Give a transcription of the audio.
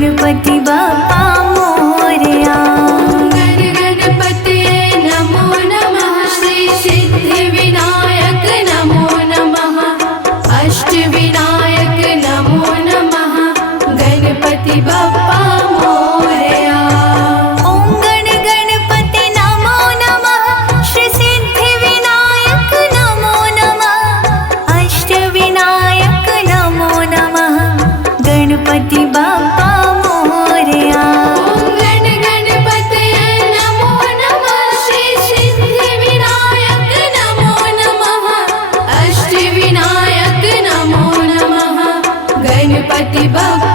गणपति बाप्पा मोरया। गणपते नमो नमः, श्री सिद्धिविनायक नमो नमः, अष्टविनायक नमो नमः, गणपति बाप्पा मोरया। ओम गणपति नमो नमः, श्री सिद्धिविनायक नमो नमः, अष्टविनायक नमो नमः, गणपति बाप्पा मोरया। गणपते नमो नमः, श्री सिद्धिविनायक नमो नमः, अष्टविनायक नमो नमः, गणपति बाप्पा